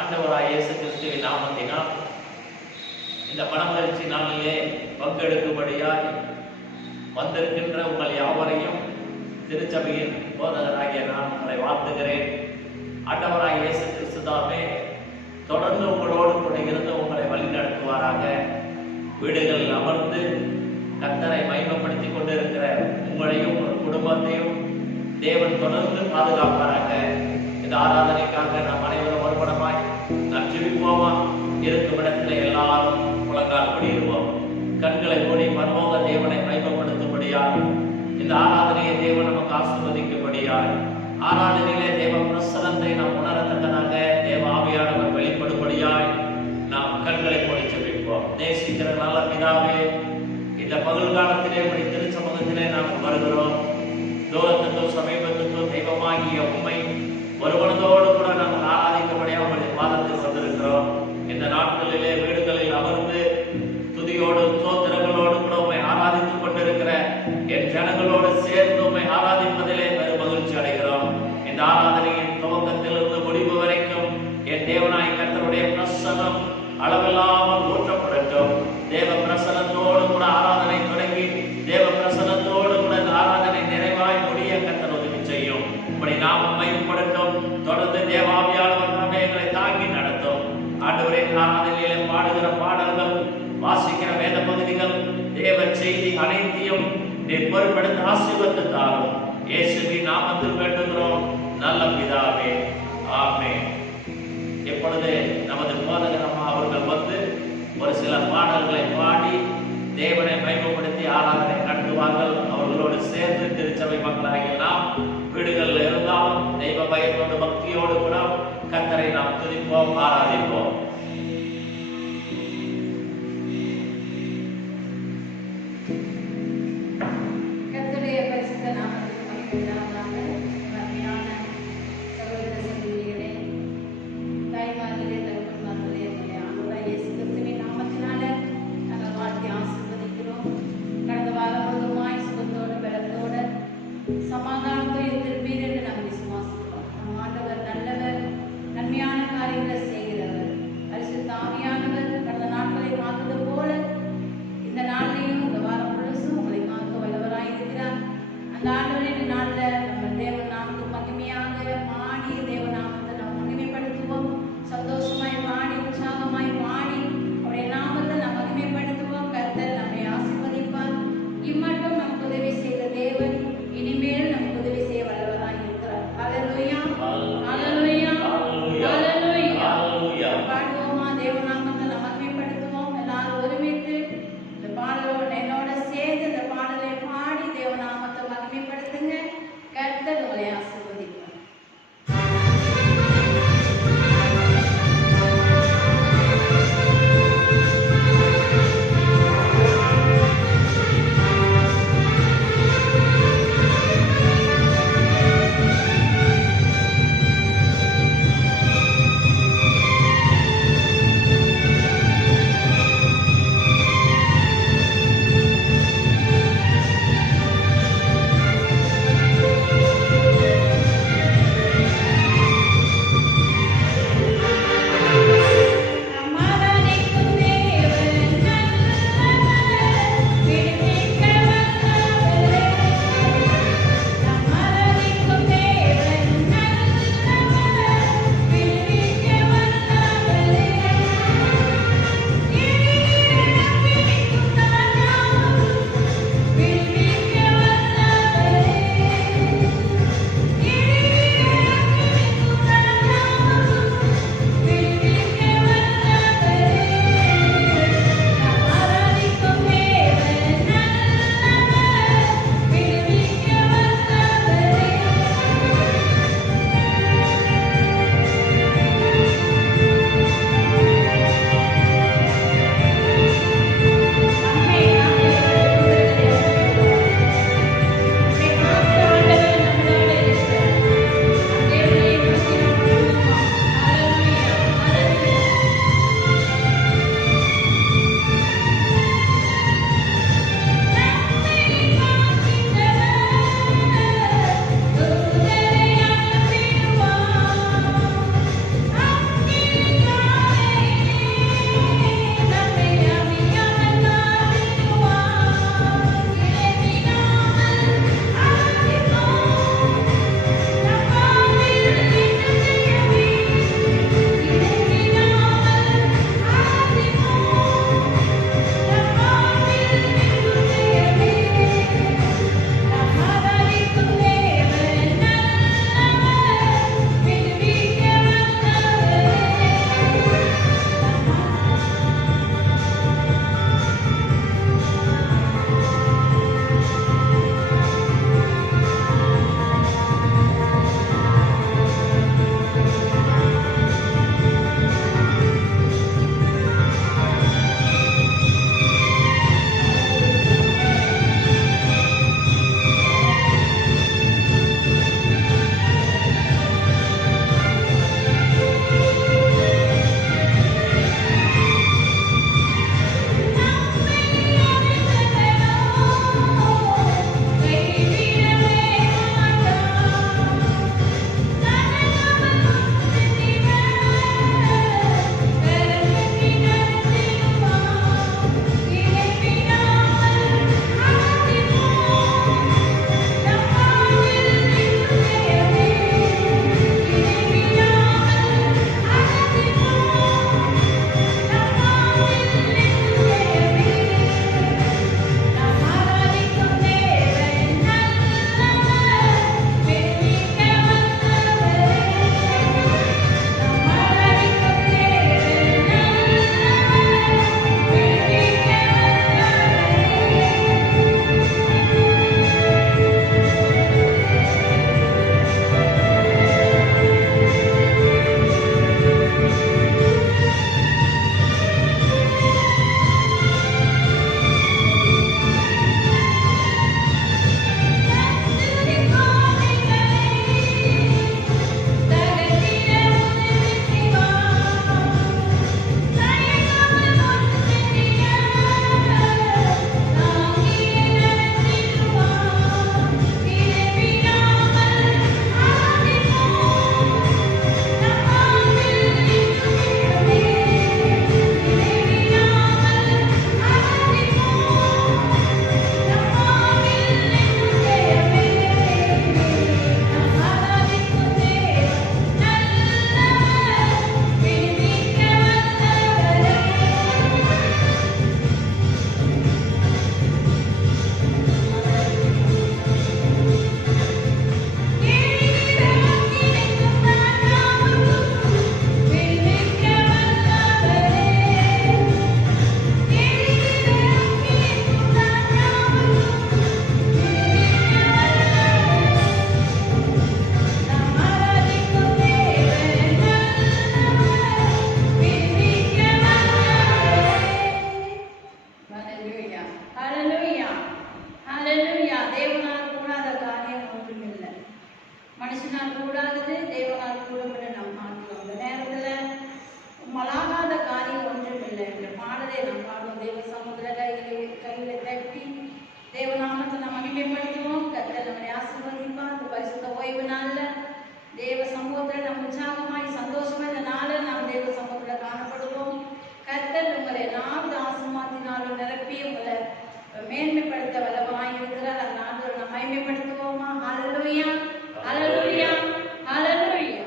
ஆண்டவராய் இயேசு கிறிஸ்துவின் நாமத்தினால் இந்த பணமகிழ்ச்சி நாளிலே பங்கெடுக்கும்படியாய் வந்திருக்கின்ற உங்கள் யாவரையும் திருச்சபையின் போதகராகிய நான் உங்களை வாழ்த்துகிறேன். ஆண்டவராய் இயேசு கிறிஸ்துதாமே தொடர்ந்து உங்களோடு கூட இருந்து உங்களை வழிநடத்துவாராக. வீடுகளில் அமர்ந்து கர்த்தரை மகிமைப்படுத்தி கொண்டிருக்கிற உங்களையும் உங்கள் குடும்பத்தையும் தேவன் தொடர்ந்து பாதுகாப்பாராக. இந்த ஆராதனைக்காக நாம் அனைவரும் ஒருபடமாய் நாம் ஜெபிப்போமா? இருக்கும் இடத்துல எல்லாரும் முழங்கால் படியிருவோம். கண்களை மூடி பரலோக தேவனை மகிமைப்படுத்தும்படியாய் இந்த ஆராதனையை தேவன் நமக்கு ஆசீர்வதிக்கும்படியாய் ஆராதனையிலே தேவ பிரசன்னத்தை நாம் உணரத்தக்கதாக தேவ ஆவியானவர் வெளிப்படும்படியாய் நாம் கண்களை மூடி ஜெபிப்போம். நேசிக்கிற நல்ல பிதாவே, இந்த பகல் காலத்திலே இப்படி திருச்சமூகத்திலே நாம் வருகிறோம். தூரத்துக்கும் சமீபத்துக்கும் தெய்வமாகிய உண்மை ஒரு மனதோடு கூட நாங்கள் ஆராதிக்கப்படியாக உங்களுடைய பாதத்தில் வந்திருக்கிறோம். இந்த நாட்களிலே வீடுகளில் அமர்ந்து துதியோடு சோத்திரங்களோடு கூட உண்மை ஆராதித்துக் கொண்டிருக்கிற என் ஜனங்களோடு சேர்ந்து உண்மை ஆராதிப்பதிலே பெரும் மகிழ்ச்சி அடைகிறோம். இந்த ஆராதனையின் துவக்கத்திலிருந்து முடிவு வரைக்கும் என் தேவனாய் கர்த்தருடைய பிரசன்னம் அளவில்லாமல் ஊற்றப்படட்டும். தேவ பிரசன்னத்தோடு கூட ஆராதனை தொடங்கி தேவ பிரசன்னத்தோடு கூட ஆராதனை நிறைவாய் முடிய கர்த்தர் உதவி செய்யும். இப்படி நாம் மகிமைப்படட்டும். தொடர்ந்து தேவாவியானவர் நாமே எங்களை தாங்கி நடத்தும். ஆண்டவரே, ஆராதனையிலே பாடுகிற பாடல்கள், வாசிக்கிற வேத பகுதிகள், தேவ செய்தி அனைத்தையும் நீர் பொறுப்படுத்த ஆசீர்வதித்தாலும் இயேசுவின் நாமத்தில் வேண்டுகிறோம் நல்ல பிதாவே, ஆமென். எப்பொழுது நமது போதகர் அம்மா அவர்கள் வந்து ஒரு சில பாடல்களை பாடி தேவனை மகிமைப்படுத்தி ஆராதனை நடத்துவார்கள். அவர்களோடு சேர்ந்து திருச்சபை மக்களாகிய நாம் வீடுகளில் இருந்தாலும் தெய்வ பயத்தோடு பக்தியோடு கூட கர்த்தரை நாம் துதிப்போம், ஆராதிப்போம். கர்த்தருடைய பரிசுத்த நாமத்துக்கு மகிமை உண்டாவதாக. அருமையான சகோதர சகோதரிகளே, தாய்மார்களே, தகப்பன்மார்களே, நம்முடைய ஆண்டவராகிய இயேசு கிறிஸ்துவின் நாமத்தினால நாங்கள் வாழ்த்தி ஆசீர்வதிக்கிறோம். கடந்த வாரம் முழுவதுமாய் சுகத்தோடு பலத்தோடு சமாதானத்தோடு இருந்திருப்பீர் என்று நாங்கள் விசுவாசிக்கிறோம். நம் ஆண்டவர் நல்லவர், நன்மையான காரியங்களை செய்கிறவர். பரிசுத்த ஆவியானவர் கடந்த நாட்களை காத்தது போல இந்த நாளையும் இந்த வாரம் முழுசும் உங்களை காக்க வல்லவராய் இருக்கிறார். அந்த ஆண்டவரின் நாளில் நம்ம தேவன் நாமக்கு மகிமையாக பாடி தேவ நாமத்தை நாம் மகிமைப்படுத்துவோம். சந்தோஷமாய் பாடி உற்சாகமாய் பாடி அவருடைய நாமத்தை நாம் மகிமைப்படுத்துவோம். கர்த்தர் நம்மை ஆசீர்வதிப்பார். இம்மட்டும் நமக்கு உதவி செய்த தேவன் இனிமேல் நமக்கு உதவி செய்ய வல்லவராய் இருக்கிறார். ஹல்லேலூயா, ஹல்லேலூயா, ஹல்லேலூயா. பாடுவோமா? தேவ நாமத்தை நாம் மகிமைப்படுத்துவோம். எல்லாரும் ஒருமித்து இந்த பாடலோடு என்னோட சேர்ந்து இந்த பாடலை பாடி தேவ நாமத்தை மகிமைப்படுத்துங்க. கர்த்தர் உங்களை ஆசீர்வதிப்பார். மனுஷனால் கூடாதது தேவனால் கூடும் என்று நாம் பார்க்கிறோம். இந்த நேரத்துல மலாகாத காரியம் ஒன்றும் இல்லை என்ற பாடலை நாம் பாடுவோம். தேவ சமுதிர கையில தட்டி தேவநாமத்தை நாம் மகிமைப்படுத்துவோம். கர்த்தர் நம்மை ஆசீர்வதிப்பார். இந்த பரிசுத்த ஓய்வு நாள்ல தேவ சமூகத்தில் நாம் உற்சாகமாய் சந்தோஷமா இந்த நாளில் நாம் தேவ சமூகத்தில் காணப்படுவோம். கர்த்தர் உங்களை நான்கு ஆசீர்வாதத்தினாலும் நிரப்பி உங்களை மேன்மைப்படுத்த வல்லவராய் இருக்கிறார். அந்த நாள் நாம் மகிமைப்படுத்துவோமா? ஹல்லேலூயா, ஹல்லேலூயா, ஹல்லேலூயா.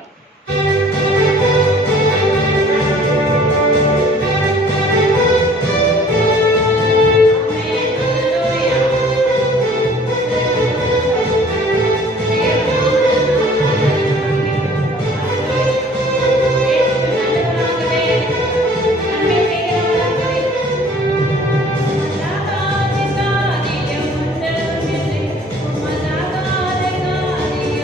Thank you.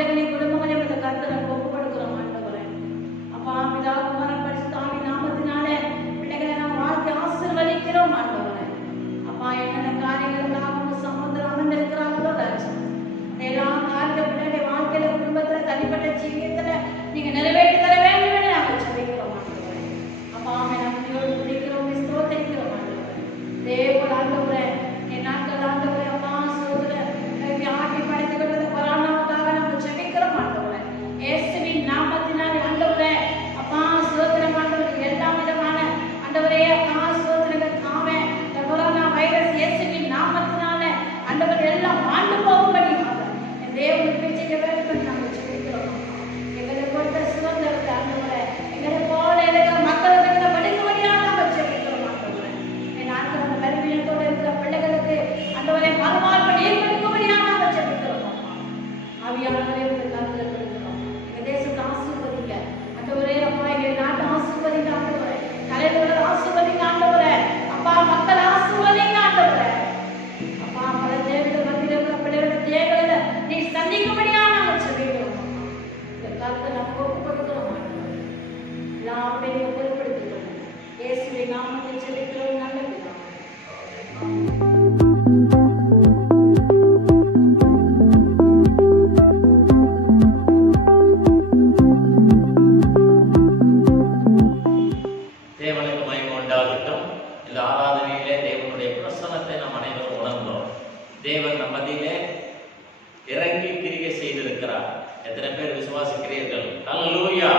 பிள்ளைகளின் குடும்பங்களையும் இந்த கருத்தை நாங்கள் ஒப்பு கொடுக்கிறோம் ஆண்டவரே. அப்பா பிதா குமாரன் பரிசுத்த ஆவியின் நாமத்தினாலே பிள்ளைகளை நாம் வாழ்த்தி ஆசீர்வதிக்கிறோம் ஆண்டவரே. அப்பா என்னென்ன காரியங்களுக்காக உங்க சமுத்திரம் அமர்ந்திருக்கிறார்களோ ராஜா, எல்லா காரிய பிள்ளைகளுடைய வாழ்க்கையில குடும்பத்துல தனிப்பட்ட ஜீவியத்துல நீங்க நிறைவேற்றி தர வேண்டும் என்று நாங்கள் சொல்லிக்கிறோம் ஆண்டவரே. அப்பா நன்றியோடு துதிக்கிறோம், ஸ்தோத்திரிக்கிறோம் ஆண்டவரே. தேவன் ஆண்டவரே என் நாட்கள் ஆண்டவரே அப்பா சோதர ஆட்டி படைத்துக் கொள்வது கொரோனாவுக்காக நாங்கள் ஜெபிக்கிறோம் ஆண்டவரே. இயேசுவின் நாமத்தினாலே ஆண்டவரே அப்பா சோதரம் ஆண்டவரே எல்லா விதமான ஆண்டவரே அப்பா சோதரங்கள் ஆமே இந்த கொரோனா வைரஸ் இயேசுவின் நாமத்தினாலே ஆண்டவரே எல்லாம் ஆண்டு போகும்படி என் தேவனுக்கு பேச்சிக்க வேண்டும் நாங்கள் ஜெபிக்கிறோம். எங்களுக்கு கொடுத்த சுதந்திரத்தை ஆண்டவரே எங்களை போல இருக்கிற மக்களுக்கு வடிக்கும்படியாக நாங்கள் ஜெபிக்கிறோம் ஆண்டவரே. என் ஆண்டவர் அந்த பலவீனத்தோடு இருக்கிற பிள்ளைகளுக்கு ஆண்டவரே மறுவாழ்வு ஏற்படுத்தும்படியாக நாங்கள் ஜெபிக்கிறோம். ஆவியானவரே உங்கள் கருத்தில் இருக்கிறோம். எங்கள் தேசத்தை ஆசீர்வதிங்க ஆண்டவரே. அப்பா எங்கள் நாட்டை ஆசீர்வதிங்க ஆண்டவரே. தலைவர்கள் ஆசீர்வதிங்க ஆண்டவரே. அப்பா மக்கள் ஆசீர்வதிங்க ஆண்டவரே. அப்பா பல தேவைகள் மத்தியில் இருக்கிற பிள்ளைகளோட தேவைகளை நீ சந்திக்கும்படியாக நாங்கள் ஜெபிக்கிறோம். இந்த கருத்தை நாங்கள் ஒப்பு கொடுக்கிறோம் ஆண்டவரே. எல்லாவற்றையும் பொருட்படுத்திக்கிறோம். இயேசுவின் நாமத்தில் ஜெபிக்கிறோம் நல்ல பிதாவே. தேவனுக்கு மகிமை உண்டாகட்டும். இந்த ஆராதனையிலே தேவனுடைய பிரசன்னத்தை நாம் அனைவரும் உணர்ந்தோம். தேவன் நம் மத்தியிலே இறங்கி கிரியை செய்திருக்கிறார். எத்தனை பேர் விசுவாசிக்கிறீர்கள்? அல்லேலூயா,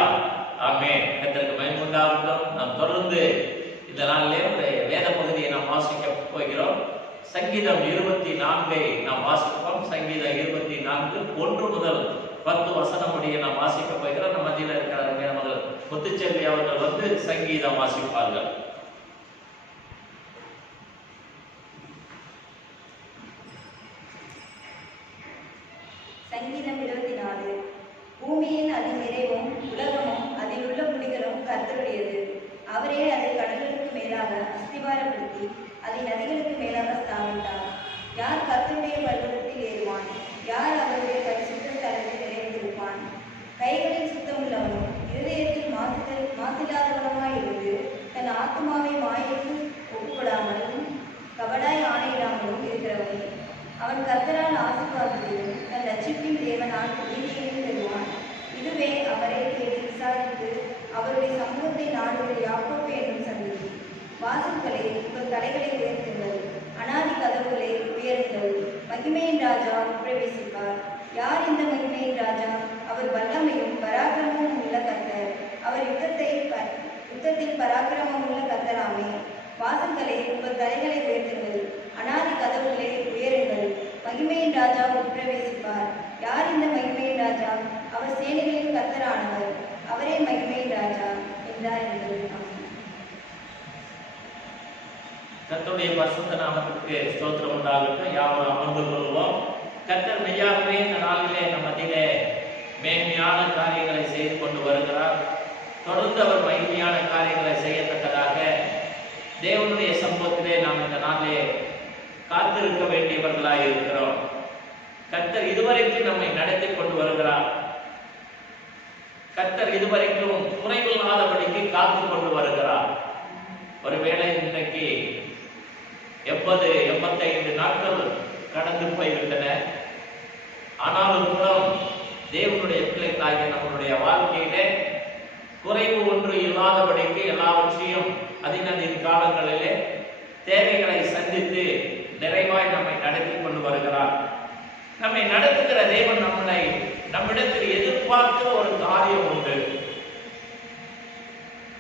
ஆமென். கர்த்தருக்கு மகிமை உண்டாகட்டும். நாம் தொடர்ந்து இந்த நாளிலே ஒரு வேத பகுதியை நாம் வாசிக்க போகிறோம். சங்கீதம் 24 நாம் வாசிப்போம். சங்கீதம் 24 1 முதல் 10 வசனம் முடிய நாம் வாசிக்க போகிறோம். நம்ம மத்தியில் இருக்கிற நமது முத்துச்செல்வி அவர்கள் வந்து சங்கீதம் வாசிப்பார்கள். சங்கீதம் 24. பூமியின் அதில் நிறைவும் உலகமும் அதில் உள்ள குடிகளும் கர்த்தருடையது. அவரே அதை கடல்களுக்கு மேலாக அஸ்திவாரப்படுத்தி அதை நதிகளுக்கு மேலாக ஸ்தாபித்தார். யார் கர்த்தருடைய பர்வதத்தில் ஏறுவான்? யார் அவருடைய பரிசுத்த ஸ்தலத்தில் நிறைந்திருப்பான்? கைகளில் சுத்தமுள்ளவனும் இருதயத்தில் மாசில்லாதவனுமாய் இருந்து தன் ஆத்மாவை மாயைக்கு ஒப்புக்கொடாமலும் கபடாய் ஆணையிடாமலும் இருக்கிறவனே. அவன் கர்த்தரால் ஆசீர்வாதத்தையும் தன் ரட்சிப்பின் தேவனால் நீதியையும் பெறுவான். இதுவே அவரை தேடி விசாரித்து அவருடைய சமூகத்தை நாடுகிற யாக்கோப்பு என்னும் சந்ததி. வாசல்களே உங்கள் தலைகளை உயர்த்துங்கள், அநாதி கதவுகளை உயருங்கள். மகிமையின் ராஜா பிரவேசிப்பார். யார் இந்த மகிமையின் ராஜா? அவர் வல்லமையும் பராக்கிரமமும் உள்ள கர்த்தர். அவர் யுத்தத்தில் பராக்கிரமம் உள்ள கர்த்தராமே. வாசல்களே உங்கள் தலைகளை உயர்த்துங்கள், அநாதி கதவுகளை உயருங்கள். மகிமையின் ராஜா உட்பிரவேசிப்பார். யார் இந்த மகிமையின் ராஜா? அவர் சேனைகளின் கர்த்தரானவர். அவரே மகிமையின் ராஜா என்றார் என்பது. கர்த்தருடைய பரிசுத்த நாமத்திற்கு ஸ்தோத்திரம் உண்டாகட்டும். யாவரும் அமர்ந்து கொள்வோம். கர்த்தர் மெய்யாகவே இந்த நாளிலே நம் மத்தியிலே மேன்மையான காரியங்களை செய்து கொண்டு வருகிறார். தொடர்ந்து அவர் மகிமையான காரியங்களை செய்யத்தக்கதாக தேவனுடைய சமூகத்திலே நாம் இந்த நாளிலே காத்திருக்க வேண்டியவர்களாக இருக்கிறோம். கர்த்தர் இதுவரைக்கும் நம்மை நடத்தி கொண்டு வருகிறார். கர்த்தர் இதுவரைக்கும் குறைவில்லாதபடிக்கு காத்து கொண்டு வருகிறார். ஒருவேளை இன்றைக்கு 80-85 நாட்கள் கடந்து போய்விட்டன. ஆனாலும் கூட தேவனுடைய பிள்ளைகளாகிய நம்மளுடைய வாழ்க்கையிலே குறைவு ஒன்று இல்லாதபடிக்கு எல்லாவற்றையும் அதினதின் காலங்களிலே தேவைகளை சந்தித்து நிறைவாய் நம்மை நடத்தி கொண்டு வருகிறார். நம்மை நடத்துகிற தேவன் நம்மிடத்தில் எதிர்பார்க்கிற ஒரு காரியம் உண்டு.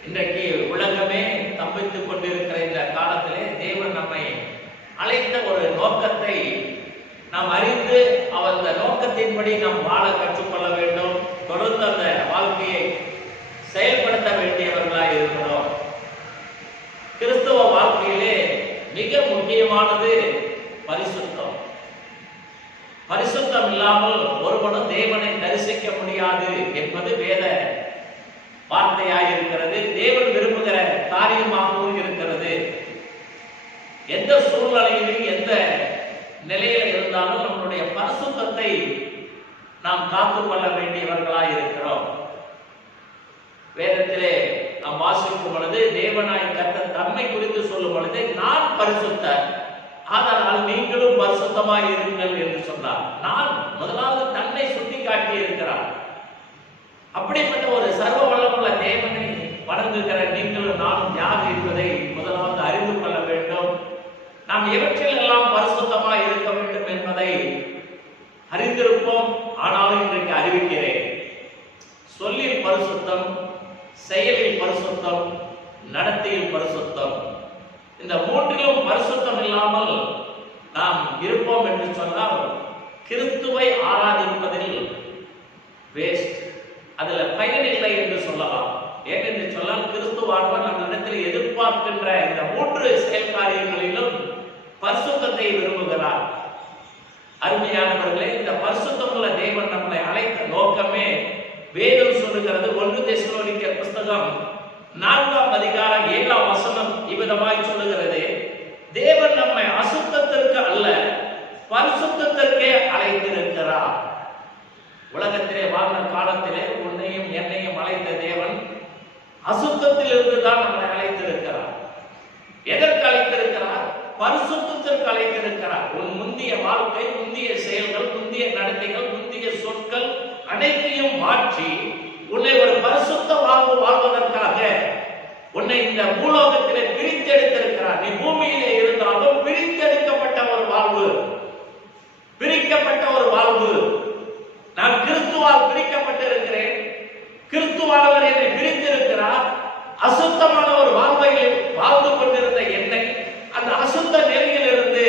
இன்றைக்கு உலகமே தம்பித்துக் கொண்டிருக்கிற இந்த காலத்திலே தேவன் நம்மை அழைத்த ஒரு நோக்கத்தை நாம் அறிந்து அந்த நோக்கத்தின்படி நாம் வாழ கற்றுக்கொள்ள வேண்டும். தொடர்ந்து அந்த வாழ்க்கையை செயல்படுத்த வேண்டியவர்களாக இருக்கிறோம். கிறிஸ்தவ வாழ்க்கையிலே மிக முக்கியமானது பரிசுத்தம். பரிசுத்தம் இல்லாமல் ஒருவனும் தேவனை தரிசிக்க முடியாது என்பது வேத வார்த்தையாக இருக்கிறது. தேவன் விரும்புகிற காரியமாகவும் இருக்கிறது. எந்த சூழ்நிலையிலும் எந்த நிலையில இருந்தாலும் நம்மளுடைய பரிசுத்தத்தை நாம் காத்துக்கொள்ள வேண்டியவர்களாய் இருக்கிறோம். வேதத்திலே நாம் வாசிக்கும் பொழுது தேவனாய் கர்த்தர் தம்மை குறித்து சொல்லும் பொழுது நான் பரிசுத்தர், அதனால் நீங்களும் பரிசுத்தமாய் இருங்கள் என்று சொன்னார். நான் முதலாவது தன்னை சுட்டி காட்டி இருக்கிறார். அப்படிப்பட்ட ஒரு சர்வ வல்லமுள்ள தேவனை வணங்குகிற நீங்களும் நானும் யார் என்பதை முதலாவது அறிந்து கொள்ள வேண்டும். நாம் எவற்றில் எல்லாம் பரிசுத்தமாய் இருக்க வேண்டும் என்பதை அறிந்திருப்போம். ஆனாலும் இன்றைக்கு அறிவிக்கிறேன். சொல்லில் பரிசுத்தம், செயலில் பரிசுத்தம், நடத்தையில் பரிசுத்தம். இந்த மூன்றிலும் பரிசுத்தம் இல்லாமல் நாம் இருப்போம் என்று சொன்னால் கிறிஸ்துவை ஆராதிப்பதில் வேஸ்ட், அதுல பயனில்லை என்று சொல்லலாம். ஏனென்று சொன்னால் கிறிஸ்துவானவர் நம்மிடத்தில் எதிர்பார்க்கின்ற இந்த மூன்று செயல் காரியங்களிலும் பரிசுத்தத்தை விரும்புகிறார். அருமையானவர்களே, இந்த பரிசுத்தமுள்ள தேவன் நம்மளை அழைத்த நோக்கமே வேதம் சொல்லுகிறது. 1 தெசலோனிக்கேயர் புஸ்தகம் 4ஆம் அதிகாரம் 7ஆம் வசனம் இவ்விதமாய் சொல்லுகிறது, தேவன் நம்மை அசுத்தத்திற்கு அல்ல பரிசுத்தத்திற்கே அழைத்திருக்கிறார். உலகத்திலே வாழ்ந்த காலத்திலே உன்னையும் என்னையும் அழைத்த தேவன் அசுத்தத்திலிருந்து தான் நம்மை அழைத்திருக்கிறார். எதற்கு அழைத்திருக்கிறார்? பரிசுத்தத்திற்கு அழைத்திருக்கிறார். உன் முந்திய வாழ்க்கை, முந்திய செயல்கள், முந்திய நடத்தைகள், முந்திய சொற்கள் அனைத்தையும் மாற்றி உன்னை ஒரு பரிசுத்த வாழ்வு வாழ்வதற்காக உன்னை இந்த பூலோகத்திலே பிரித்தெடுத்திருக்கிறார். நீ பூமியிலே இருந்தாலும் பிரித்தெடுக்கப்பட்ட ஒரு வாழ்வு, பிரிக்கப்பட்ட ஒரு வாழ்வு. நான் கிறிஸ்துவால் பிரிக்கப்பட்டிருக்கிறேன். கிறிஸ்துவானவர் என்னை பிரித்திருக்கிறார். அசுத்தமான ஒரு வாழ்வையில் வாழ்ந்து கொண்டிருந்த என்னை அந்த அசுத்த நிலையிலிருந்து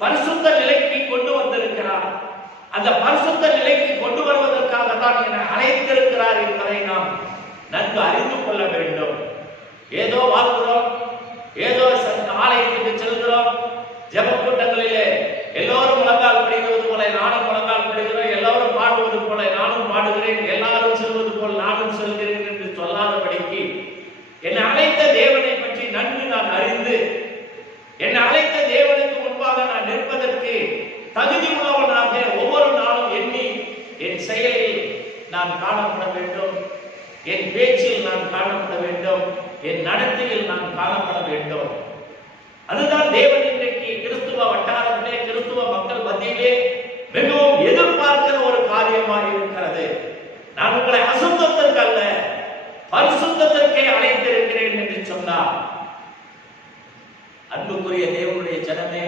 பரிசுத்த நிலைக்கு கொண்டு வந்திருக்கிறார். அந்த பரிசுத்த நிலைக்கு கொண்டு வருவதற்காக தான் என்னை அழைத்திருக்கிறார் என்பதை நாம் நன்கு அறிந்து கொள்ள வேண்டும். ஏதோ வாழ்கிறோம், ஏதோ ஆலயத்துக்கு செல்கிறோம், ஜெப கூட்டங்களிலே எல்லோரும் முழங்கால் படிக்கிறது போல நானும் முழங்கால் படிக்கிறோம், எல்லாரும் பாடுவது போல நானும் பாடுகிறேன், எல்லாரும் செல்வது போல் நானும் செல்கிறேன் என்று சொல்லாதபடிக்கு என்னை அழைத்த தேவனை பற்றி நன்கு நான் அறிந்து என்னை அழைத்த தேவனுக்கு முன்பாக நான் நிற்பதற்கு தகுதி உள்ளவனாக ஒவ்வொரு நாளும் எண்ணி என் செயலில் நான் காணப்பட வேண்டும், என் பேச்சில் நான் காணப்பட வேண்டும், என் நடத்தையில் நான் காணப்பட வேண்டும். அதுதான் தேவன் இன்றைக்கு கிறிஸ்துவ வட்டாரத்திலே, கிறிஸ்துவ மக்கள் மத்தியிலே மிகவும் எதிர்பார்க்கிற ஒரு காரியமாக இருக்கிறது. நான் உங்களை அசுத்தத்திற்கு அல்ல பரிசுத்தத்திற்கே அழைத்திருக்கிறேன் என்று சொன்னார். அன்புக்குரிய தேவனுடைய ஜனமே,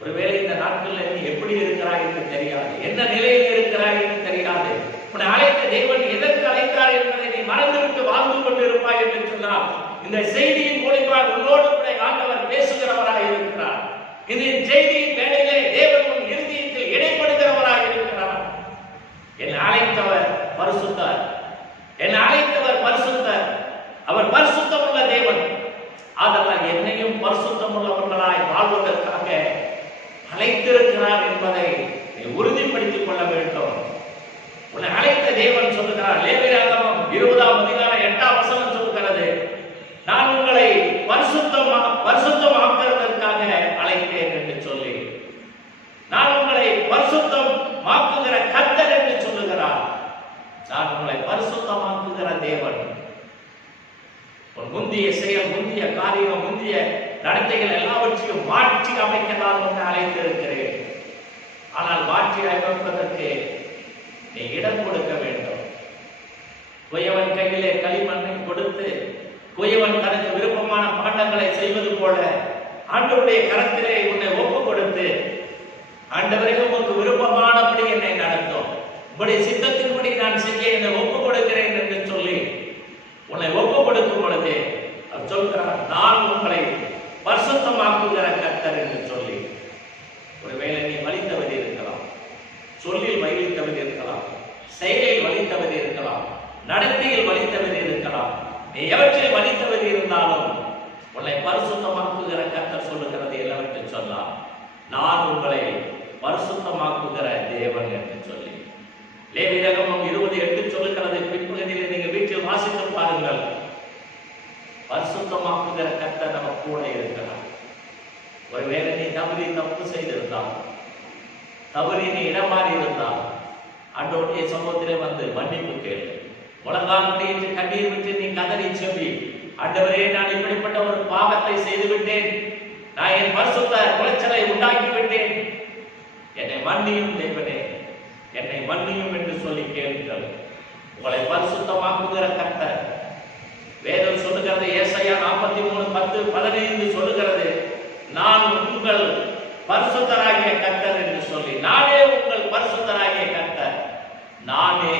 ஒருவேளை இந்த நாட்களில் நீ எப்படி இருக்கிறாய் என்று தெரியாது, என்ன நிலையில் இருக்கிறாய் என்று தெரியாது. உன்னை அழைத்த தேவன் எதற்கு அழைத்தார் என்பதை நீ மறந்துவிட்டு வாழ்ந்து கொண்டு இருப்பாய் என்று சொன்னார். இந்த செய்தியின் மூலமாக உன்னோடு கூட ஆண்டவர் பேசுகிறவராக இருக்கிறார். இந்த செய்தியின் வேளையிலே தேவன் உன் இருதயத்தில் இடைப்படுகிறவராக இருக்கிறார். என்னை அழைத்தவர் பரிசுத்தர், என்னை அழைத்தவர் பரிசுத்தர், அவர் பரிசுத்தம் உள்ள தேவன். அதனால் என்னையும் பரிசுத்தம் உள்ளவர்களாய் வாழ்வதற்காக அழைத்திருக்கிறார் என்பதை நீ உறுதிப்படுத்திக் கொள்ள வேண்டும். உன்னை அழைத்த தேவன் சொல்லுகிறார். லேவியராகமம் 20ஆம் அதிகாரம் 8ஆம் வசனம் சொல்கிறது, நான் உங்களை பரிசுத்தமாக்குவதற்காக அழைத்தேன் என்று சொல்லி, நான் உங்களை பரிசுத்தமாக்குகிற கர்த்தர் என்று சொல்லுகிறார். நான் உங்களை பரிசுத்தமாக்குகிற தேவன். உன் முந்திய செயல், முந்திய காரியம், முந்திய நடத்தைகள் எல்லாவற்றையும் மாற்றி அமைக்க நான் உன்னை அழைத்திருக்கிறேன். ஆனால் மாற்றி அமைப்பதற்கு நீ இடம் கொடுக்க வேண்டும். குயவன் கையிலே களிமண்ணை கொடுத்து குயவன் தனக்கு விருப்பமான பாண்டங்களை செய்வது போல ஆண்டவருடைய கரத்திலே உன்னை ஒப்பு கொடுத்து, ஆண்டவரே உமக்கு விருப்பமானபடி என்னை நடத்தும், உங்களுடைய சித்தத்தின்படி நான் செய்ய என்னை ஒப்பு கொடுக்கிறேன் என்று சொல்லி உன்னை ஒப்பு கொடுக்கும் பொழுது அவர் சொல்கிறார், நான் உங்களை பரிசுத்தமாக்குகிற கர்த்தர் என்று சொல்லி. ஒருவேளை நீ வலித்தவது இருக்கலாம், சொல்லில் வலித்தவது இருக்கலாம், செயலில் வலித்தவது இருக்கலாம், நடத்தையில் வலித்தவது இருக்கலாம். நீ எவற்றில் வலித்தவது இருந்தாலும் உன்னை பரிசுத்தமாக்குகிற கர்த்தர் சொல்லுகிறது என்னவென்று சொன்னார், நான் உங்களை பரிசுத்தமாக்குகிற தேவன் என்று சொல்லி. லேவியராகமம் 20:8 சொல்லுகிறது. பின்பகுதியில் நீங்கள் வீட்டில் வாசித்து பாருங்கள். பரிசுத்தமாக்குகிற கர்த்தர் நம்ம கூட இருக்கிறார். ஒருவேளை நீ தவறி தப்பு செய்திருந்தால், தவறி நீ இடமாறி இருந்தால், ஆண்டவருடைய சமூகத்திலே வந்து மன்னிப்பு கேளு. முழங்கால் கண்ணீர் விட்டு நீ கதறி சொல்லி, ஆண்டவரே, நான் இப்படிப்பட்ட ஒரு பாவத்தை செய்து விட்டேன், நான் என் பரிசுத்த குலைச்சலை உண்டாக்கி விட்டேன், என்னை மன்னியும் தேவனே, என்னை மன்னியும் என்று சொல்லி கேளுங்கள். உங்களை பரிசுத்தமாக்குகிற கர்த்தர். வேதம் சொல்லுகிறது, ஏசாயா 43:10-15 சொல்லுகிறது, நான் உங்கள் பரிசுத்தராகிய கர்த்தர் என்று சொல்லி. நானே உங்கள் பரிசுத்தராகிய கர்த்தர், நானே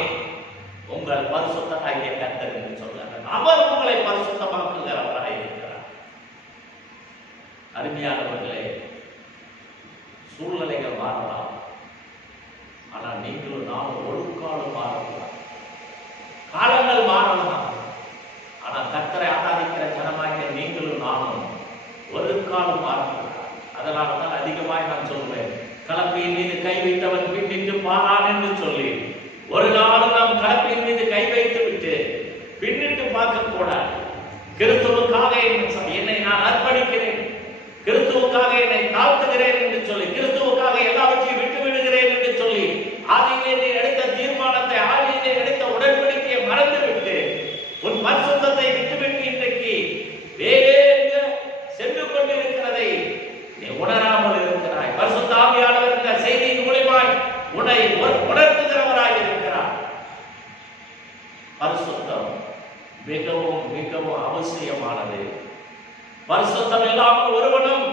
உங்கள் பரிசுத்தராகிய கர்த்தர் என்று சொல்கிறார். அவர் உங்களை பரிசுத்தமாக்குகிறவராக இருக்கிறார். அருமையானவர்களே, சூழ்நிலைகள் மாறலாம், ஆனால் நீங்களும் நானும் ஒரு காலம் மாறலாம். காலங்கள் மாறலாம், ஆனால் கர்த்தரை ஆராதிக்கிற ஜனமாகிய நீங்களும் நானும் ஒரு காலம் மாறலாம். அதனால தான் அதிகமாய் நான் சொல்வேன், கலப்பையின் மீது கை வைத்தவன் பின்னிட்டு பாரான் என்று சொல்லி, ஒரு நாளும் நாம் கலப்பையின் மீது கை வைத்து விட்டு பின்னிட்டு பார்க்க கூடாது. கிறிஸ்துவுக்காக என்னை நான் அர்ப்பணிக்கிறேன், கிறிஸ்துவுக்காக என்னை தாழ்த்துகிறேன் என்று சொல்லி, கிறிஸ்துவுக்காக எல்லாவற்றையும் விட்டு விடுகிறேன் என்று சொல்லி, ஆதியிலே எடுத்த தீர்மானத்தை, ஆதியிலே எடுத்த உடன்படிக்கையை மறந்துவிட்டு உன் பரிசுத்தத்தை விட்டுவிட்டு இன்றைக்கு வேறு சென்று கொண்டிருக்கிறதை நீ உணராமல் இருக்கிறாய். பரிசுத்த ஆவியானவர் இந்த செய்தியின் மூலமாய் உன்னை உணர்த்துகிறவராய் இருக்கிறார். பரிசுத்தம் மிகவும் மிகவும் அவசியமானது. பரிசுத்தம் இல்லாமல் ஒருவனும்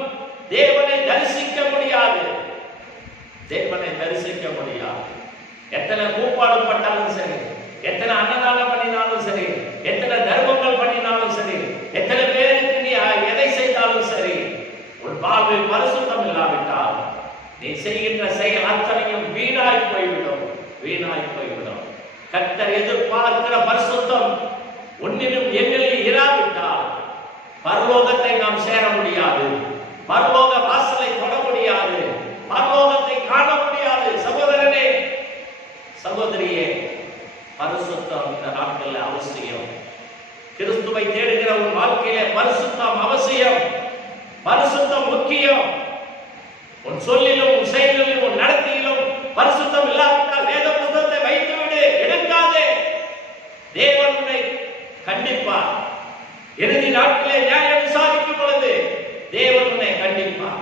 தேவனை தரிசிக்க முடியாது. தேவனை தரிசிக்க முடியாது. எத்தனை கூப்பாடு பட்டாலும் சரி, எத்தனை அன்னதானம் பண்ணினாலும் சரி, எத்தனை தர்மங்கள் பண்ணினாலும் சரி, எத்தனை பேருக்கு நீ எதை செய்தாலும் சரி, உன் வாழ்வில் பரிசுத்தம் இல்லாவிட்டால் நீ செய்கின்ற செயல் அத்தனையும் வீணாய் போய்விடும், வீணாய் போய்விடும். கர்த்தர் எதிர்பார்க்கிற பரிசுத்தம் உன்னிலும் என்னிலும் இராவிட்டால் பரலோகத்தை நாம் சேர முடியாது, பரலோக வாசலை தொட முடியாது, பரலோகத்தை காண முடியாது. சகோதரனே, சகோதரியே, பரிசுத்தம் இந்த நாட்களில் அவசியம். கிறிஸ்துவை தேடுகிற உன் வாழ்க்கையிலே பரிசுத்தம் அவசியம், பரிசுத்தம் முக்கியம். உன் சொல்லிலும், உன் செயலிலும், உன் நடத்தையிலும் பரிசுத்தம் இல்லாவிட்டால் வேத புத்தகத்தை வைத்துவிடு, எடுக்காதே. தேவன் உன்னை கண்டிப்பார். இறுதி நாட்களே நியாயம் விசாரிக்கும் பொழுது தேவன் உன்னை கண்டிப்பார்.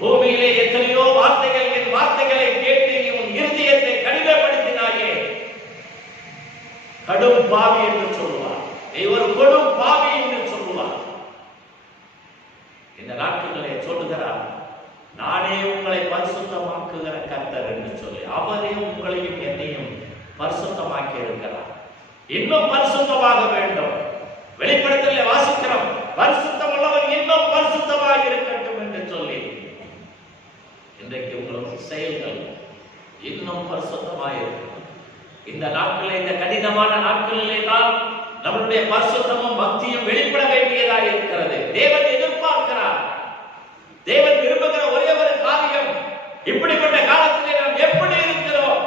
பூமியிலே எத்தனையோ வார்த்தைகள், என் வார்த்தைகளை கேட்டு உன் இருதயத்தை கடினப்படுத்தினாயே, கடும் பாவி என்று சொல்லுவார். நீ ஒரு கொடும் பாவி என்று சொல்லுவார். இந்த நாட்களிலே சொல்லுகிறார், நானே உங்களை பரிசுத்தமாக்குகிற கர்த்தர் என்று சொல்லி. அவரே உங்களையும் என்னையும் பரிசுத்தமாக்கி இருக்கிறார். இன்னும் பரிசுத்தமாக வேண்டும். வெளிப்படுத்தலை வாசிக்கிறோம், பரிசுத்தம் உள்ளவன் இன்னும் பரிசுத்தமாக இருக்கட்டும் என்று சொல்லி. இன்றைக்கு உங்களோட செயல்கள் இன்னும் பரிசுத்தமாக இருக்கும். இந்த நாட்களில், இந்த கடினமான நாட்களிலே தான் நம்முடைய பரிசுத்தமும் பக்தியும் வெளிப்பட வேண்டியதாக இருக்கிறது. தேவன் எதிர்பார்க்கிறார். தேவன் விரும்புகிற ஒரே ஒரு காரியம், இப்படிப்பட்ட காலத்திலே நாம் எப்படி இருக்கிறோம்,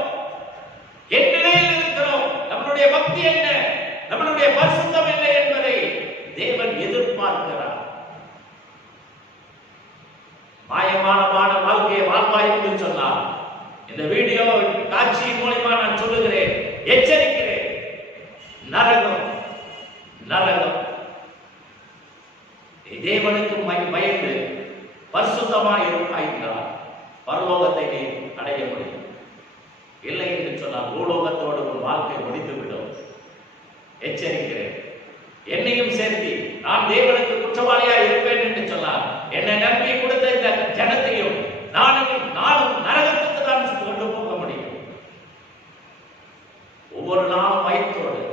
என் நிலையில் இருக்கிறோம், நம்மளுடைய பக்தி என்ன, நம்மளுடைய பரிசுத்தம் என்ன என்பதை தேவன் எதிர்பார்க்கிறார். மாயமான வாழ்க்கையை வாழ்வாய் என்று சொன்னார். இந்த வீடியோ காட்சியின் மூலமா நான் சொல்லுகிறேன், எச்சரிக்கிறேன். நரகம், நரகம். தேவனுக்கு பயந்து பரிசுத்தமாய் இருப்பாய்ந்தால் பரலோகத்தை நீ அடைய முடியும். இல்லை என்று சொன்னால் பூலோகத்தோடு ஒரு வாழ்க்கை முடித்துவிடும். எச்சரிக்கிறேன். என்னையும் சேர்த்து நான் தேவனுக்கு குற்றவாளியா இருப்பேன் என்று சொன்னார், என்னை நம்பி கொடுத்த இந்த ஜனத்தையும் நானும் நரகத்துக்கு தான் கொண்டு போக முடியும். ஒவ்வொரு நாளும் பயத்தோடு,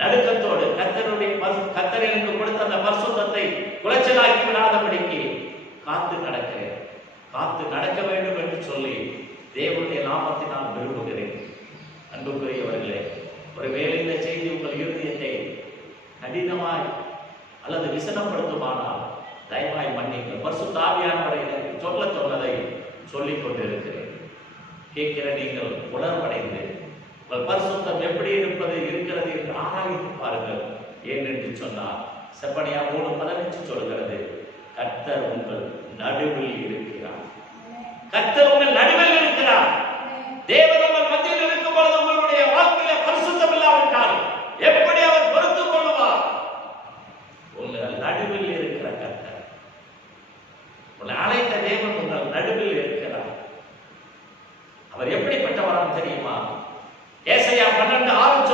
நடுக்கத்தோடு கர்த்தர் எனக்கு கொடுத்த அந்த பரிசுத்தத்தை குலைச்சலாக்கி விடாதபடிக்கு காத்து நடக்கிறேன். காத்து நடக்க வேண்டும் என்று சொல்லி தேவனுடைய நாமத்தை நான் விரும்புகிறேன். அன்புக்குரியவர்களே, ஒருவேளை இந்த செய்தி உங்கள் இருதயத்தை கடினமாய் அல்லது விசனப்படுத்துமானால் தயவாய் மன்னிங்கள். பரிசுத்த ஆவியானவரை சொல்ல சொன்னதை சொல்லிக் கொண்டிருக்கிறேன். கேட்கிற நீங்கள் உணர்வடைந்து உங்கள் பரிசுத்தம் எப்படி இருக்கிறது என்று ஆராய்ந்து பாருங்கள். ஏனென்று சொன்னார், செப்பனியா 3:15 சொல்கிறது, கர்த்தர் உங்கள் நடுவில் இருக்கிறார். கர்த்தர் உங்கள் நடுவில் இருக்கிறார். தேவன் உங்கள் மத்தியில்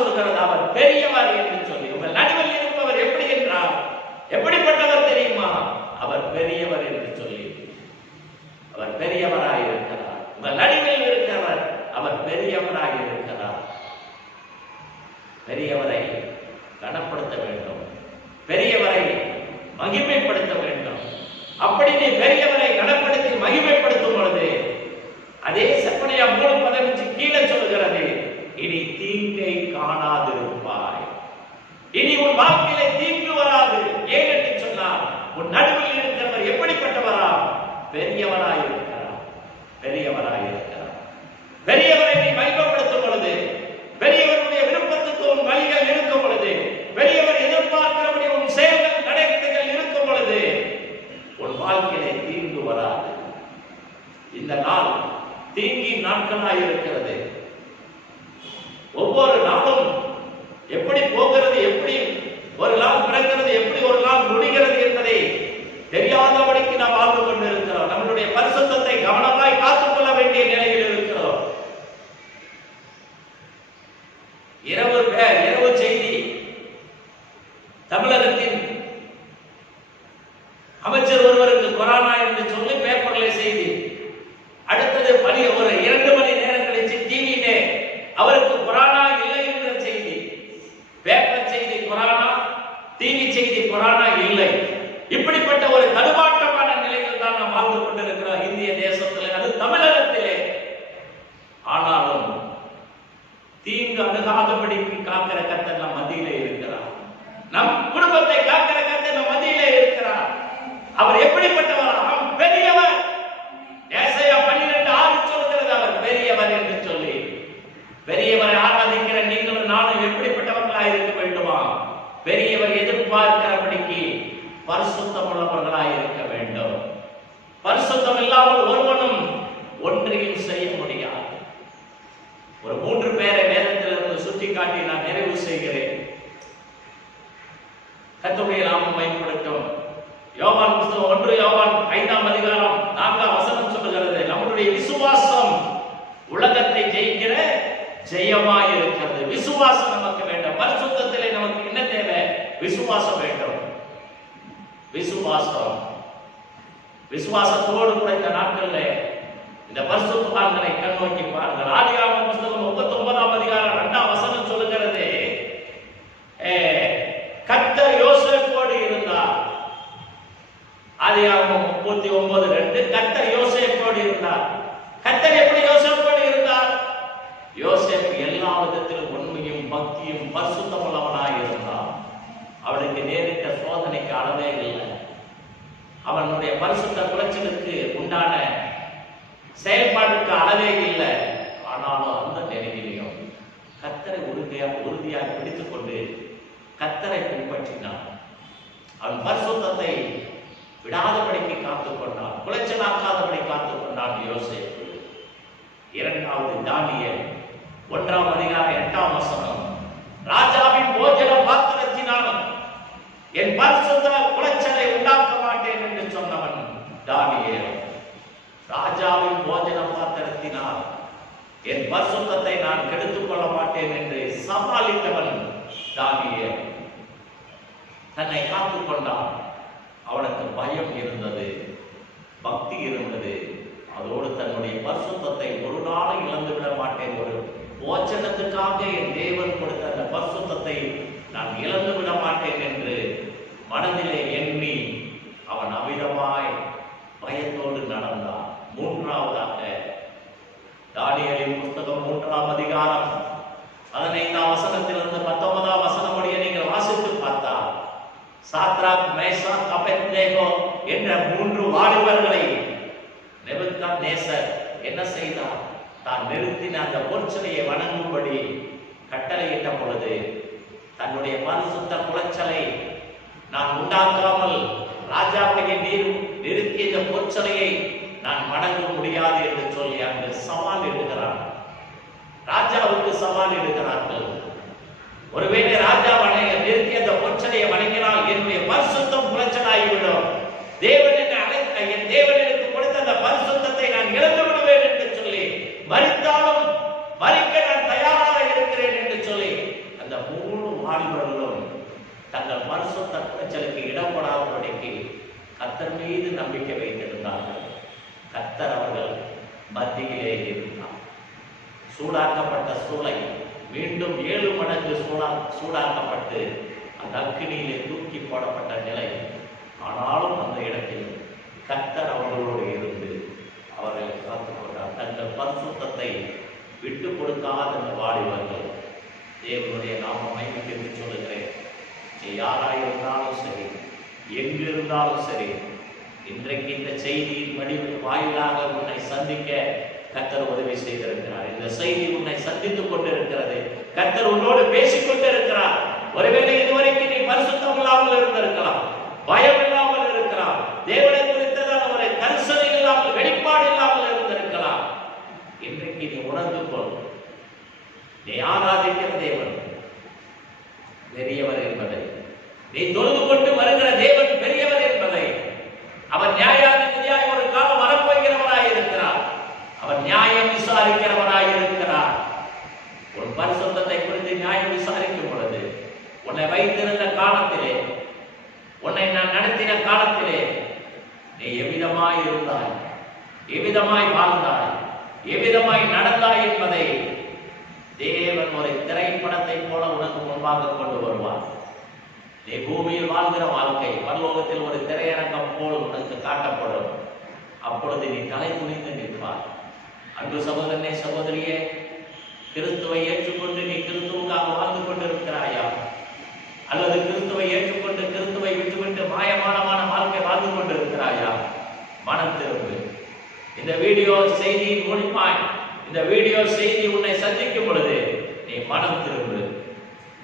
சொல்லுகிறது அவர் பெரியவர் என்று சொல்லி. உங்கள் நடுவில் இருப்பவர் எப்படி என்றார், எப்படிப்பட்டவர் தெரியுமா? அவர் பெரியவர் என்று சொல்லி. அவர் பெரியவராய் இருக்கிறார். உங்கள் நடுவில் இருக்கிறவர் அவர் பெரியவராய் இருக்கிறார். பெரியவரை கனப்படுத்த வேண்டும், பெரியவரை மகிமைப்படுத்த வேண்டும். அப்படி நீ பெரியவரை கனப்படுத்தி மகிமைப்படுத்தும் பொழுது அதே செப்பனியா 3:15 கீழே சொல்லுகிறது, இனி தீங்கை காணாதிருப்பாய். இனி உன் வாழ்க்கையிலே தீங்கு வராது. ஏன் என்று சொன்னால் உன் நடுவில் இருக்கிறவர் எப்படிப்பட்டவரா? பெரியவராய் இருக்கிறார். பெரியவராய் இருக்கிறார். பெரியவரை நீ மகிமைப்படுத்தும் பொழுது, பெரியவருடைய விருப்பத்துக்கு உன் வழிகள் இருக்கும் பொழுது, பெரியவர் எதிர்பார்க்கிறபடி உன் செயல்கள் நடைமுறைகள் இருக்கும் பொழுது உன் வாழ்க்கையிலே தீங்கு வராது. இந்த நாள் தீங்கின் நாட்களாய் இருக்கிறது. ஒவ்வொரு நாளும் எப்படி போகிறது, எப்படி ஒரு நாள் பிறக்கிறது, எப்படி ஒரு நாள் முடிகிறது என்பதை தெரியாதபடிக்கு நாம் வாழ்ந்து கொண்டு இருக்கிறோம். நம்மளுடைய பரிசுத்தத்தை கவனமாய் காத்துக்கொள்ள வேண்டிய நிலையில் இருக்கிறோம். இரவு செய்தி, தமிழகத்தின் அமைச்சர் ஒருவருக்கு கொரோனா என்று சொல்லி பேப்பர்ல செய்தி. அடுத்தது ஒரு 2 மணி நேரம் கழிச்சு டிவியிலே அவருக்கு கொரோனா இல்லை என்ற செய்தி. பேப்பர் செய்தி கொரோனா, டிவி செய்தி கொரோனா இல்லை. இப்படிப்பட்ட ஒரு தடுமாற்றமான நிலையில் தான் நாம் வாழ்ந்து கொண்டிருக்கிறோம் இந்திய தேசத்தில், அது தமிழகத்திலே. ஆனாலும் தீங்கு அணுகாதபடிக்கு காக்கிற கர்த்தர் நம் மத்தியிலே இருக்கிறார். நம் குடும்பத்தை காக்கிற கர்த்தர் நம் மத்தியிலே இருக்கிறார். அவர் எப்படிப்பட்டவர்? அவர் பெரியவர். ஏசாயா 12:6 சொல்கிறது அவர் பெரியவர் என்று சொல்லி. பெரியவரை ஆராதிக்கிற நீங்களும் நானும் எப்படிப்பட்டவர்களாக இருக்க வேண்டுமா? பெரியவர் எதிர்பார்க்கிறபடிக்கு பரிசுத்தம் உள்ளவர்களாக இருக்க வேண்டும். பரிசுத்தம் இல்லாமல் ஒருவனும் ஒன்றையும் செய்ய முடியாது. ஒரு 3 பேரை வேதத்திலிருந்து சுட்டி காட்டி நான் நிறைவு செய்கிறேன். கர்த்தருடைய நாமம் மகிமைப்படட்டும். யோவான் புத்தகம் 1 யோவான் 5ஆம் அதிகாரம் 4ஆம் வசனம் சொல்லுகிறது, நம்முடைய விசுவாசம் உலகத்தை ஜெயிக்கிற ஜெயமாய் இருக்கிறது. விசுவாசம் நமக்கு வேண்டும். பரிசுத்தத்திலே நமக்கு என்ன தேவை? விசுவாசம் வேண்டும். விசுவாசம். விசுவாசத்தோடு கூட இந்த நாட்களில் இந்த பரிசுத்தவான்களை கண்ணோக்கி பாருங்கள். ஆதியாகமம் புத்தகம் 39ஆம் அதிகாரம் 2ஆம் வசனம் சொல்லுகிறது, கர்த்தர் யோசேப்போடு இருந்தார். ஆதியாகமம் 39:2 கர்த்தர் யோசேப்போடு இருந்தார். கர்த்தர் எப்படி யோசேப்போடு இருந்தார்? யோசேப்பு எல்லா விதத்திலும் உண்மையும் பக்தியும் பரிசுத்தம் உள்ளவனாய் இருந்தான். அவனுக்கு நேரிட்ட சோதனைக்கு அளவே இல்லை. அவனுடைய பரிசுத்த குலைச்சலுக்கு உண்டான செயல்பாட்டுக்கு அளவே இல்லை. ஆனாலும் அந்த நிலையிலையும் கர்த்தரை உறுதியாக பிடித்துக் கொண்டு கர்த்தரை பின்பற்றினான். அவன் பரிசுத்தத்தை விடாதபடிக்கு காத்துக்கொண்டான், குலைச்சலாக்காதபடி காத்துக்கொண்டான் யோசேப்பு. 2வது தானியேல் 1ஆம் அதிகாரம் 8ஆம் வசனம், ராஜாவின் போஜன பாத்திரத்தினால் என் பரிசுத்த குலைச்சலை உண்டாக்க மாட்டேன் என்று சொன்னவன் தானியேல். ராஜாவின் போஜன பாத்திரத்தினால் என் பரிசுத்தத்தை நான் கெடுத்துக் கொள்ள மாட்டேன் என்று சமாளித்தவன் தானியேல். தன்னை காத்துக் கொண்டான். அவனுக்கு பயம் இருந்தது, பக்தி இருந்தது. அதோடு தன்னுடைய பரிசுத்தத்தை ஒரு நாளும் இழந்து விட மாட்டேன், ஒரு போஜனத்துக்காக என் தேவன் கொடுத்த அந்த பரிசுத்தத்தை நான் இழந்து விட மாட்டேன் என்று மனதிலே எண்ணி அவன் அமிதமாய் பயத்தோடு நடந்தான். 3வதாக தானியேலின் புத்தகம் 3ஆம் அதிகாரம் 15ஆம் வசனத்திலிருந்து 19ஆம் வசனம் முடிய நீங்கள் வாசித்து பார்த்தால், சாத்ராக், மேஷாக், அபேத்நேகோ என்ற 3 வாலிபர்களை நேபுகாத்நேசர் என்ன செய்தார்? தான் நிறுத்தின அந்த பொற்சிலையை வணங்கும்படி கட்டளையிட்ட பொழுது, தன்னுடைய பரிசுத்த குலைச்சலை நான் உண்டாக்காமல் ராஜாவுடைய நிறுத்திய இந்த பொற்சிலையை நான் வணங்க முடியாது என்று சொல்லி அங்கு சவால் இடுகிறார். ராஜாவுக்கு சவால் இடுகிறார்கள். ஒருவேளை ராஜா நிறுத்திய அந்த பொற்சிலையை வணங்கினால் என்னுடைய பரிசுத்தம் குலைச்சலாகிவிடும். தேவன் என்னை அழைத்த என் தேவன் எனக்கு கொடுத்த அந்த பரிசுத்தத்தை நான் இழந்து விடுவேன் என்று சொல்லி, மரித்தாலும் மரிக்க நான் தயாராக இருக்கிறேன் என்று சொல்லி பரிசுத்த குறைச்சலுக்கு இடப்படாதபடிக்கு கர்த்தர் மீது நம்பிக்கை வைத்திருந்தார்கள். கர்த்தர் அவர்கள் மத்தியிலே இருந்தார். சூடாக்கப்பட்ட சூளை மீண்டும் 7 மடங்கு சூடாக்கப்பட்டு அந்த அக்கினியிலே தூக்கி போடப்பட்ட நிலை. ஆனாலும் அந்த இடத்தில் கர்த்தர் அவர்களோடு இருந்து அவர்களை காத்துக் கொண்டார். தங்கள் பரிசுத்தத்தை விட்டு கொடுக்காத அந்த வாலிபர்கள் தேவனுடைய நாமம் மகிமைக்கு என்று சொல்லுகிறேன். நீ யாராயிருந்தாலும் சரி, எங்கு இருந்தாலும் சரி, இன்றைக்கு இந்த செய்தியின் வடிவின் வாயிலாக உன்னை சந்திக்க கர்த்தர் உதவி செய்திருக்கிறார். இந்த செய்தி உன்னை சந்தித்துக் கொண்டிருக்கிறது. கர்த்தர் உன்னோடு பேசிக் கொண்டிருக்கிறார். ஒருவேளை இதுவரைக்கும் நீ பரிசுத்தம் இல்லாமல் இருந்திருக்கலாம், பயம் இல்லாமல் இருக்கலாம், தேவனை குறித்ததான ஒரு கரிசனை இல்லாமல், வெளிப்பாடு இல்லாமல் இருந்திருக்கலாம். இன்றைக்கு நீ உணர்ந்து கொள், நீ ஆராதிக்கிற தேவன் பெரியவர் என்பதை, நீ தொழுது கொண்டு வருகிற தேவன் பெரியவர் என்பதை, அவர் நியாயாதிபதியாய் ஒரு காலம் வரப்போகிறவராய் இருக்கிறார். அவர் நியாயம் விசாரிக்கிறவராய் இருக்கிறார். உன் பரிசுத்தத்தை குறித்து நியாயம் விசாரிக்கும் பொழுது, உன்னை வைத்திருந்த காலத்திலே, உன்னை நான் நடத்தின காலத்திலே நீ எவ்விதமாய் இருந்தாய், எவ்விதமாய் வாழ்ந்தாய், எவ்விதமாய் நடந்தாய் என்பதை தேவன் ஒரு திரைப்படத்தை போல உனக்கு முன்பாக கொண்டு வருவார். நீ பூமியில் வாழ்கிற வாழ்க்கை பரலோகத்தில் ஒரு திரையரங்கம் போல் உனக்கு காட்டப்படும். அப்பொழுது நீ தலை குனிந்து நிற்பார். அன்பு சகோதரனே, சகோதரியே, கிறிஸ்துவை ஏற்றுக்கொண்டு நீ கிறிஸ்துவுக்காக வாழ்ந்து கொண்டிருக்கிறாயா? அல்லது கிறிஸ்துவை ஏற்றுக்கொண்டு கிறிஸ்துவை விட்டுவிட்டு மாயமானமான வாழ்க்கை வாழ்ந்து கொண்டிருக்கிறாயா? மனம் திரும்பு. இந்த வீடியோ செய்தியின் மூலமாய், இந்த வீடியோ செய்தி உன்னை சந்திக்கும் பொழுது நீ மனம் திரும்பு.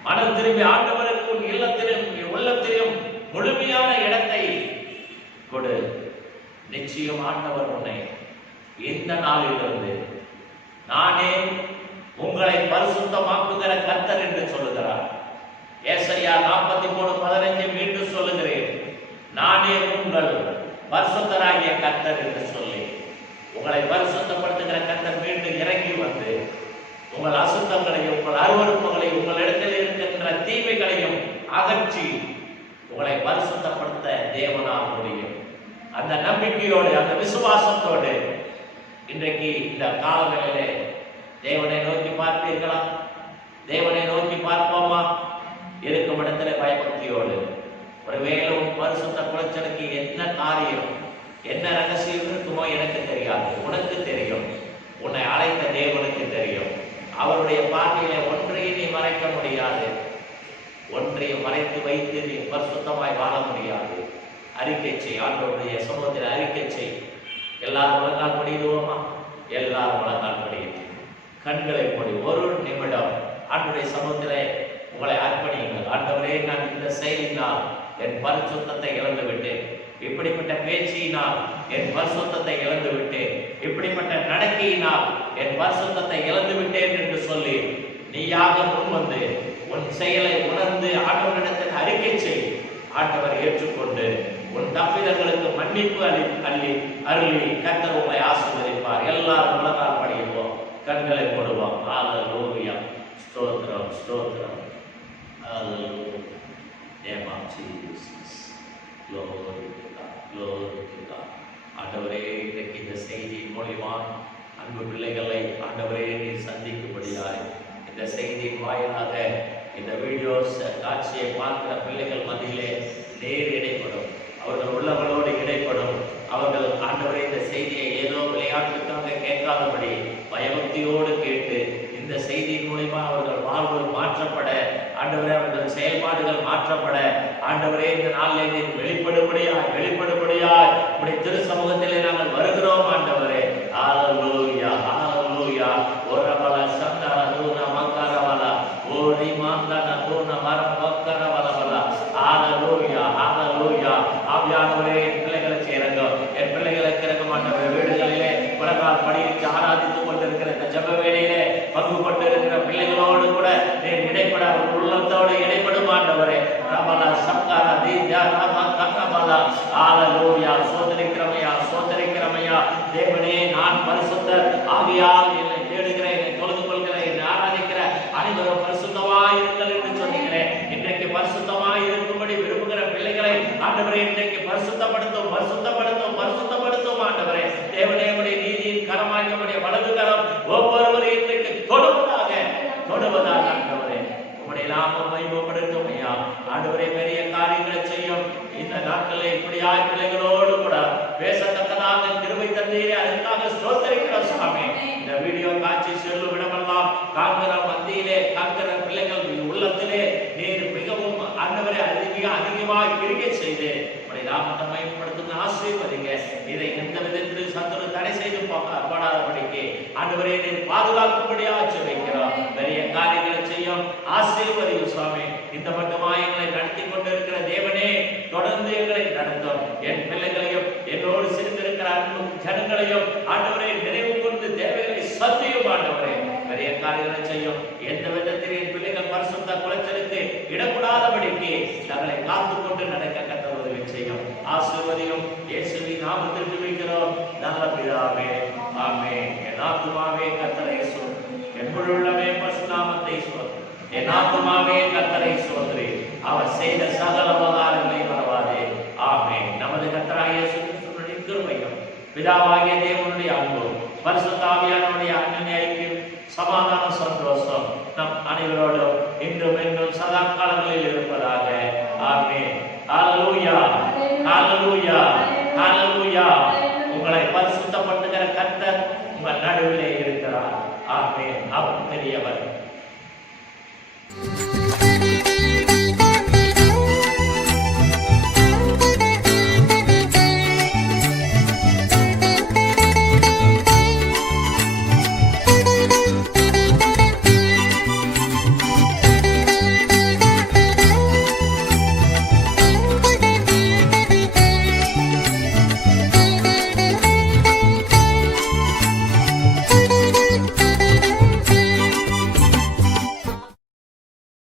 மனம் திரும்பி ஆண்டவருக்கு உன் இல்லத்திலும் உள்ளத்திலும் முழுமையான இடத்தை கொடு. நிச்சயம் ஆண்டவர் உன்னை இந்த நாளிலிருந்து நானே உங்களை பரிசுத்தமாக்குகிற கர்த்தர் என்று சொல்லுகிறார். ஏசாயா 43:15 மீண்டும் சொல்லுகிறேன், நானே உங்கள் பரிசுத்தராகிய கர்த்தர் என்று சொல்லி உங்களை பரிசுத்தப்படுத்துகிற கர்த்தர் மீண்டும் இறங்கி வந்து உங்கள் அசுத்தங்களையும் உங்கள் அருவருப்புகளையும் உங்களிடத்தில் இருக்கின்ற தீமைகளையும் அகற்றி உங்களை பரிசுத்தப்படுத்த தேவனால் முடியும். அந்த நம்பிக்கையோடு, அந்த விசுவாசத்தோடு இன்றைக்கு இந்த காலங்களிலே தேவனை நோக்கி பார்ப்பீர்களா? தேவனை நோக்கி பார்ப்போமா? இருக்கும் இடத்துல பயபக்தியோடு, ஒருவேளை உன் பரிசுத்த குலைச்சலுக்கு என்ன காரியம், என்ன ரகசியம் இருக்குமோ எனக்கு தெரியாது, உனக்கு தெரியும். உன்னை அழைத்த தேவனுக்கு தெரியும். அவருடைய பார்வையிலே ஒன்றையும் நீ மறைக்க முடியாது, ஒன்றையும் மறைத்து வைத்து நீ பரிசுத்தமாய் வாழ முடியாது. அறிக்கை செய், ஆண்டவருடைய சமூகத்தில் அறிக்கை செய். எல்லாரும் முழங்கால் படிடுவோமா? எல்லாரும் முழங்கால் படியும். கண்களை மூடி ஒரு நிமிடம் ஆண்டவருடைய சமூகத்திலே உங்களை அர்ப்பணியுங்கள். ஆண்டவரே, நான் இந்த செயலினால் என் பரிசுத்தத்தை இழந்து விட்டேன், இப்படிப்பட்ட பேச்சினால் என் பரிசுத்தத்தை இழந்து விட்டேன், இப்படிப்பட்ட நடக்கையினால் என் பரிசுத்தத்தை இழந்து விட்டேன் என்று சொல்லி நீயாக முன்வந்து உன் செயலை உணர்ந்து ஆண்டவரிடத்தில் அறிக்கை செய். ஆண்டவர் ஏற்றுக்கொண்டு உன் தப்பிதங்களுக்கு மன்னிப்பு அருளி கர்த்தர் உங்களை ஆசீர்வதிப்பார். எல்லாரும் முழங்கால் படியுவோம், கண்களை போடுவோம். ஹல்லேலூயா, ஸ்தோத்திரம், ஸ்தோத்திரம். Hallelujah. Name of Jesus. Glory to God. Glory to God. ஆண்டவரே, இன்றைக்கு இந்த செய்தியின் மூலமாய் அன்பு பிள்ளைகளை ஆண்டவரே நீ சந்திக்கும்படியாய் இந்த செய்தியின் வாயிலாக இந்த வீடியோஸ் காட்சியை பார்க்கிற பிள்ளைகள் மத்தியிலே நேர் இடைப்படும், அவர்கள் உள்ளவர்களோடு இடைப்படும். அவர்கள் ஆண்டவரே இந்த செய்தியை ஏதோ விளையாட்டுக்காக கேட்காதபடி பயபக்தியோடு கேட்டு இந்த செய்தியின் மூலமா அவர்கள் வாழ்வு மாற்றப்பட, ஆண்டவரே அவர்கள் செயல்பாடுகள் மாற்றப்பட, ஆண்டவரே இந்த நாளில் நீ வெளிப்படும்படியாய் உடைய திரு சமூகத்திலே நாங்கள் வருகிறோம். ஆண்டவரே, ஹல்லேலூயா, ஹல்லேலூயா. ஓரபல சந்தர தூன மக்கரவல ஓரி மாந்தன தூன மரபக்கரவலவல. ஹல்லேலூயா, ஹல்லேலூயா. ஆவியானவரே, பிள்ளைகளை சேருங்க, என் பிள்ளைகளுக்கு இறங்க மாட்டவரே. வீடுகளிலே முழங்கால் படியிட்டு ஆராதித்துக் கொண்டிருக்கிற இந்த ஜெப வேளையிலே பங்கு கொண்டிருக்கிற பிள்ளைகளோடு கூட நீர் இடைப்பட, அவர்கள் உள்ளத்தோடு இடைப்படும். ஆண்டவரே, ரமல சங்கர தீத்யா ராம கக்கபல. ஹல்லேலூயா. சோதரிக்கிறமையா, சோதரிக்கிறமையா. தேவனே, நான் பரிசுத்தர் ஆவியால் என்னை தேடுகிறேன், என்னை தொழுது கொள்கிறேன், என்னை ஆராதிக்கிற அனைவரும் பரிசுத்தமாய் இருங்கள் என்று சொல்லுகிறேன். இன்றைக்கு பரிசுத்தமாய் இருக்கும்படி ஆண்டவரே இன்றைக்கு பரிசுத்தப்படுத்தும் பரிசுத்தப்படுத்தும் பரிசுத்தப்படுத்தும் ஆண்டவரே. தேவனே உம்முடைய நீதியின் கரமாகிய உம்முடைய வலது கரம் ஒவ்வொருவரையும் இன்றைக்கு தொடுவதாக தொடுவதாக ஆண்டவரே. உம்முடைய நாமம் மகிமைப்படுத்தும் ஐயா. ஆண்டவரே பெரிய காரியங்களை செய்யும். இந்த நாட்களில் இப்படியாய் பிள்ளைகளோடு கூட பேசத்தக்கதாக கிருபை தந்தீரே, அதற்காக ஸ்தோத்திரிக்கிறோம் சுவாமி. இந்த வீடியோ காட்சி செல்லும் இடமெல்லாம் காண்கிற மத்தியிலே காண்கிற பிள்ளைகள் உள்ளத்திலே நீர் மிகவும் ஆண்டவரே அதிகமாக கிரியை செய்து உம்முடைய நாமத்தை மகிமைப்படுத்துங்க, ஆசீர்வதிங்க. இதை எந்த விதத்தில் சத்துரு தடை செய்து போடாதபடிக்கு ஆண்டவரே நீர் பாதுகாக்கும்படியாக ஜெபிக்கிறோம். பெரிய காரியங்களை செய்யும், ஆசீர்வதியும் சுவாமி. இந்த மட்டுமா எங்களை நடத்தி கொண்டிருக்கிற தேவனே தொடர்ந்து எங்களை நடத்தும். என் பிள்ளைகளையும் என்னோடு சேர்ந்திருக்கிற அன்பு ஜனங்களையும் ஆண்டவரே நினைவு கொண்டு தேவைகளை சந்தியும் ஆண்டவரே. பெரிய காரியங்களை செய்யும். எந்த விதத்தில் என் பிள்ளைகள் பரிசுத்த குலைச்சலுக்கு இடப்படாதபடிக்கு தங்களை காத்துக் கொண்டு நடக்க கர்த்தர் உதவி செய்யும். ஆசீர்வதியும். இயேசுவின் நாமத்தில் ஜெபிக்கிறோம் நல்ல பிதாவே, ஆமென். என் ஆத்துமாவே கர்த்தரை ஸ்தோத்திரி, என் முழு உள்ளமே பரிசுத்த நாமத்தை ஸ்தோத்திரி. என் ஆத்துமாவே கர்த்தரை ஸ்தோத்திரி, அவர் செய்த சகல உபகாரங்களை மறவாதே. ஆமென். நமது கர்த்தராகிய இயேசு கிறிஸ்துவின் கிருபையும் பிதாவாகிய தேவனுடைய அன்பும் பரிசுத்த